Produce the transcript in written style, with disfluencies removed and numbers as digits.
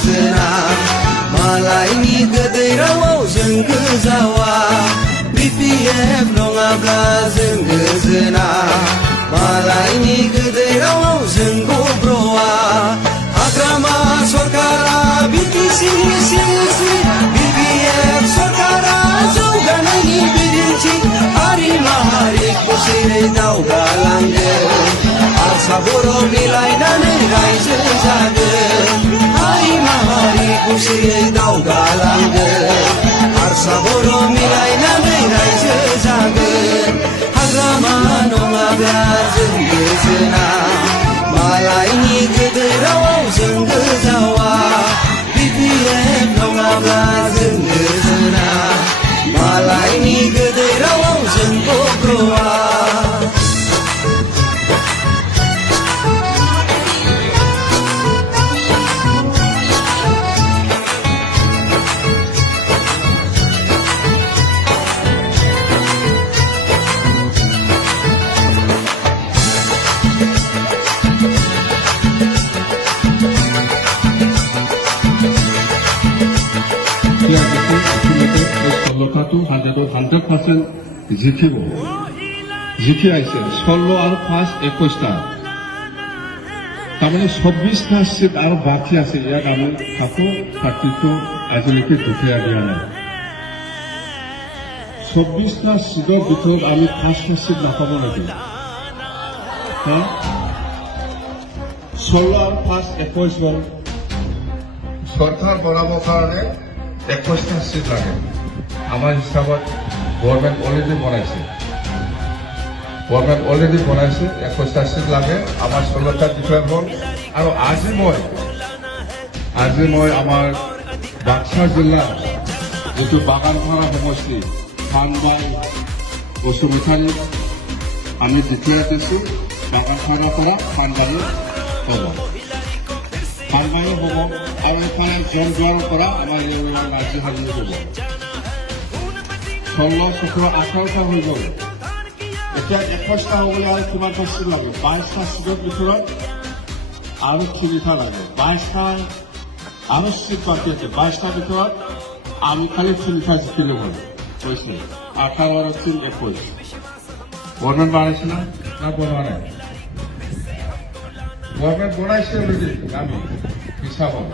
गोजोना मालायनि गोदै रावाव जों गोजावा BPF नङाब्ला जों गोजोना मालायनि गोदै रावाव जों गब्र'आ हाग्रामा सरकारा BTC सिनस्रि BPF सरकारा जौगानायनि बिदिन्थि हारि माहारि खौसेयै दावगालांगोन हारसा बर' मिलायनानै रायजो जागोन हारि माहारि खौसेयै दावगालांगोन हारसा बर' मिलायनानै रायजो जागोन हाग्रामा नङाब्ला जों गोजोना मालायनि गोदै रावाव जों गोजावा BPF नङाब्ला जों गोजोना मालायनि गोदै रावाव जों गब्र'आ ষোল্লটাতো 100% জিকিব জিকি আহিছে 16 আৰু 5 21টা তাৰমানে 24টা সিট আৰু বাকী আছে ইয়াক আমি থাকো পাৰ্টিটো আজিলৈকে দুখীয়া দিয়া নাই 24টা সিটৰ ভিতৰত আমি 5টা সিট নাপাব লাগিব 16 আৰু 5 21 জন সৰকাৰ বনাবৰ কাৰণে 21টা সিট লাগে আমার হিসাবত গভর্নমেন্ট অলরেডি বনাইছে 21টা সিট লাগে আমার 16টা ডিফারেন্ট হল আর আজি মই আমার বাক্সা জিলা যেটো বাগানপাৰা সমষ্টি পানবাই বসুমিথালী আমি ডিক্লেয়াৰ দিছো বাগানপাৰাৰ পৰা পানবাই হ'ব পানবাই হ'ব আৰু এফালে জনদুৱাৰৰ পৰা আমাৰ নাৰ্জীহালী হ'ব 16, 17, 18টা হৈ গ'ল এতিয়া 21টা হ'বলৈ আৰু কিমানটা সিট লাগে 22টা সিটৰ ভিতৰত আৰু 3টা লাগে 22টা আৰু সিট বাকী আছে 22টাৰ ভিতৰত আমি খালি 3টা জিকিলে হ'ল কৈছে 18 আৰু 3 21 গভৰ্ণমেণ্ট বনাইছে না বনোৱা নাই গভৰ্ণমেণ্ট বনাইছে অলৰেডি আমি হিচাপত